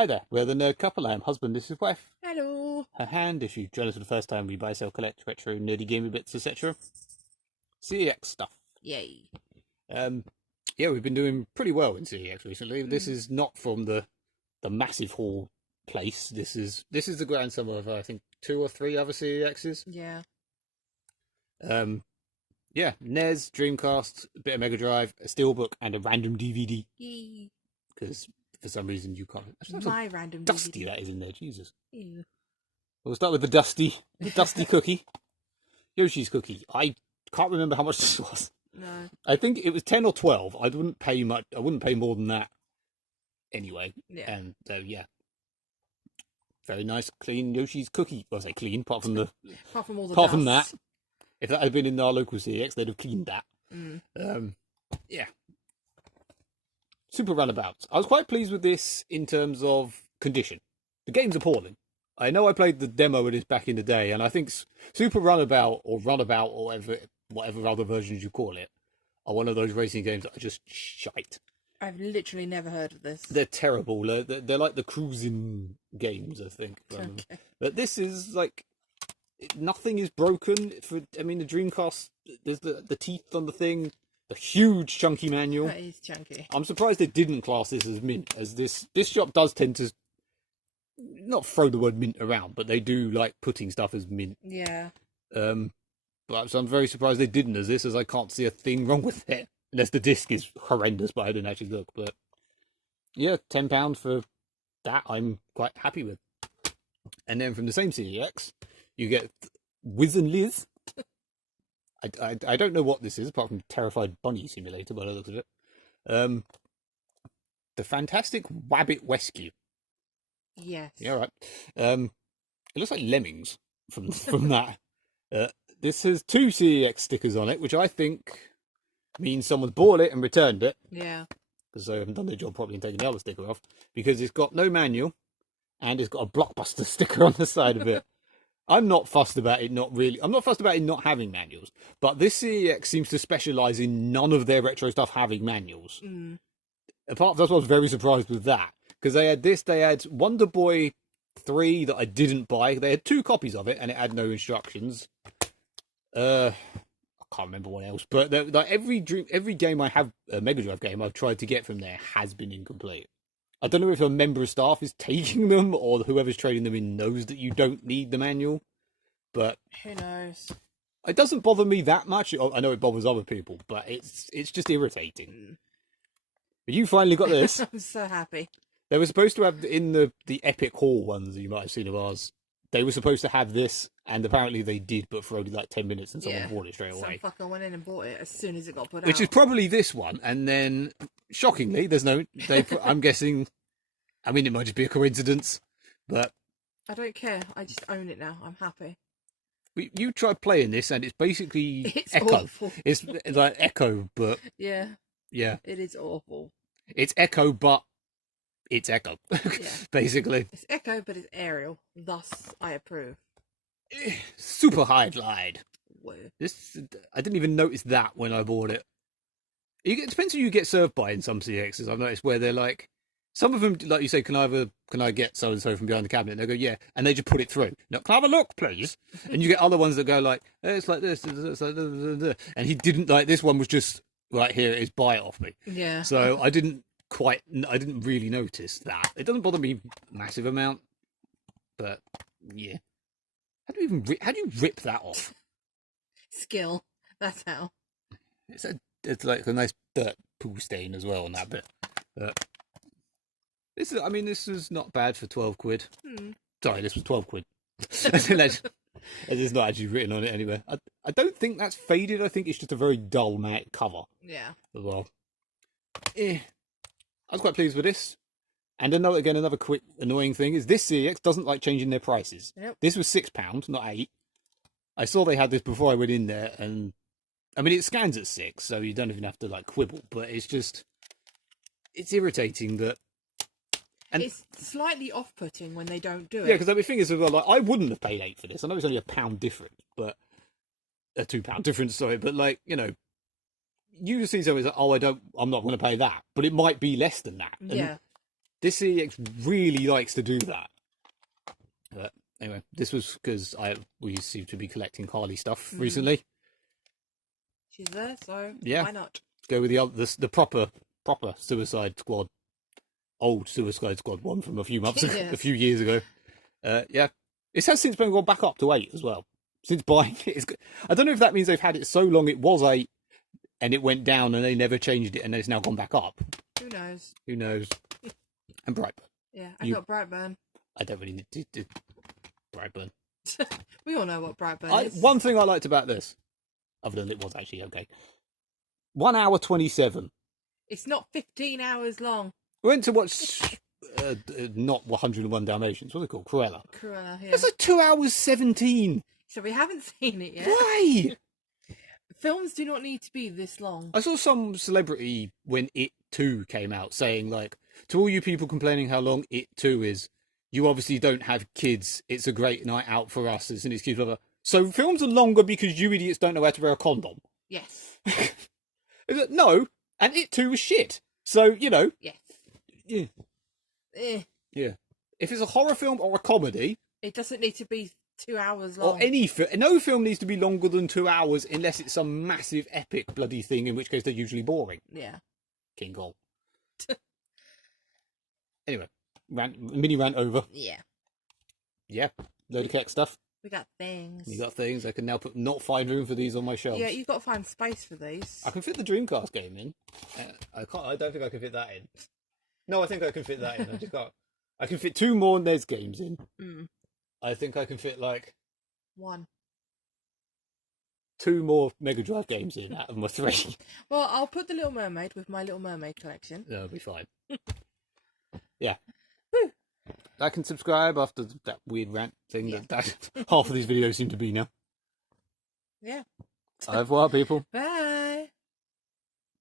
Hi there, we're the nerd couple. I am husband, this is wife. Hello. Her hand, if you join us for the first time, we buy, sell, collect, retro, nerdy gaming bits, etc. CEX stuff. Yay. Yeah, we've been doing pretty well in CEX recently. This Mm. is not from the massive hall place. This is the grand sum of I think 2 or 3 other CEXs. Yeah. Yeah, NES, Dreamcast, a bit of Megadrive, a Steelbook, and a random DVD. Yay. Because for some reason you can't. My random Dusty DVD. that is in there, Jesus. Ew. We'll start with the dusty cookie. Yoshi's cookie. I can't remember how much this was. No. I think it was 10 or 12. I wouldn't pay much. I wouldn't pay more than that anyway. Yeah. And yeah. Very nice, clean Yoshi's cookie. Well, I say clean, apart from all the apart from dust. that. If that had been in our local CX, they'd have cleaned that. Mm. Yeah. Super runabouts. I was quite pleased with this in terms of condition. The game's appalling. I know I played the demo of this back in the day, and I think Super Runabout or whatever other versions you call it, are one of those racing games that are just shite. I've literally never heard of this. They're terrible. They're like the cruising games, I think. Okay. But this is like nothing is broken. The Dreamcast, there's the teeth on the thing, the huge chunky manual. That is chunky. I'm surprised they didn't class this as mint, as this shop does tend to not throw the word mint around, but they do like putting stuff as mint. Yeah. But so I'm very surprised they didn't as this, as I can't see a thing wrong with it. Unless the disc is horrendous, but I didn't actually look. But yeah, £10 for that I'm quite happy with. And then from the same CEX, you get Wiz and Liz. I don't know what this is, apart from Terrified Bunny Simulator, by the looks of it. The Fantastic Wabbit Rescue. Yes. Yeah, right. It looks like Lemmings from that. This has 2 CEX stickers on it, which I think means someone's bought it and returned it. Yeah. Because they haven't done their job properly and taken the other sticker off. Because it's got no manual and it's got a Blockbuster sticker on the side of it. I'm not fussed about it I'm not fussed about it not having manuals. But this CEX seems to specialise in none of their retro stuff having manuals. Mm. Apart from that, I was very surprised with that. Because they had Wonder Boy 3 that I didn't buy. They had 2 copies of it and it had no instructions. I can't remember what else, but like every game I have, a Mega Drive game I've tried to get from there has been incomplete. I don't know if a member of staff is taking them or whoever's trading them in knows that you don't need the manual, but who knows? It doesn't bother me that much. I know it bothers other people, but it's just irritating. But you finally got this. I'm so happy. They were supposed to have in the Epic Hall ones that you might have seen of ours. They were supposed to have this, and apparently they did, but for only like 10 minutes, and someone bought it straight away. Some fucker went in and bought it as soon as it got put out. Which is probably this one, and then, shockingly, there's no... I'm guessing... I mean, it might just be a coincidence, but... I don't care. I just own it now. I'm happy. You tried playing this, and it's basically It's Echo. awful. It's like Echo, but... Yeah. Yeah. It is awful. It's Echo, but... It's Echo, basically. It's Echo, but it's aerial. Thus, I approve. Super high glide. Whoa. I didn't even notice that when I bought it. It depends who you get served by in some CXs. I've noticed where they're like, some of them, like you say, can I get so and so from behind the cabinet? And they go, yeah, and they just put it through. Now, can I have a look, please? And you get other ones that go like, it's like this, it's like this, and he didn't like this one was just right here. It is, buy it off me. Yeah. So I didn't really notice that. It doesn't bother me massive amount, but yeah. How do you rip that off? Skill. That's how. It's like a nice dirt poo stain as well on that bit. This is not bad for 12 quid. Sorry, this was 12 quid. It's not actually written on it anywhere. I don't think that's faded. I think it's just a very dull matte cover. Yeah. As well. I was quite pleased with this. And another quick annoying thing is this CX doesn't like changing their prices. Yep. This was £6, not £8. I saw they had this before I went in there, and I mean it scans at 6, so you don't even have to like quibble. But it's irritating that. And it's slightly off-putting when they don't do it. Yeah, because the thing is, like, I wouldn't have paid £8 for this. I know it's only £1 difference, but a £2 difference. Sorry, but like you see something like, I'm not going to pay that, but it might be less than that. And yeah. This EX really likes to do that. But anyway, this was because we seem to be collecting Harley stuff recently. She's there, so Yeah. why not? Go with the proper Suicide Squad, old Suicide Squad one from a few months ago, Yes. a few years ago. Yeah, it has since been gone back up to 8 as well. Since buying it, I don't know if that means they've had it so long it was 8 and it went down and they never changed it and it's now gone back up. Who knows? Who knows? And Brightburn. Yeah, I got Brightburn. I don't really need to Brightburn. We all know what Brightburn is. One thing I liked about this, other than it was actually okay, 1 hour 27. It's not 15 hours long. We went to watch not 101 Dalmatians. What's it called? Cruella. Cruella, yeah. It's like 2 hours 17. So we haven't seen it yet. Why? Films do not need to be this long. I saw some celebrity when It 2 came out saying, like, to all you people complaining how long It 2 is, you obviously don't have kids. It's a great night out for us. It's an excuse, blah, blah. So films are longer because you idiots don't know how to wear a condom. Yes. No, and It 2 was shit. So, you know. Yes. Yeah. Eh. Yeah. If it's a horror film or a comedy, It doesn't need to be 2 hours long. or any film, no film needs to be longer than 2 hours unless it's some massive epic bloody thing, in which case they're usually boring. Yeah. King Kong. Anyway, mini rant over. Yeah. Yeah, load of Keck stuff. We got things. You got things. I can now not find room for these on my shelves. Yeah, you've got to find space for these. I can fit the Dreamcast game in. I can't. I don't think I can fit that in. No, I think I can fit that in. I just can't. I can fit 2 more NES games in. Mm. I think I can fit like 1. 2 more Megadrive games in out of my 3. Well, I'll put the Little Mermaid with my Little Mermaid collection. That'll be fine. Yeah. Woo. I can subscribe after that weird rant thing Yeah. that half of these videos seem to be now. Yeah. Au revoir, people. Bye.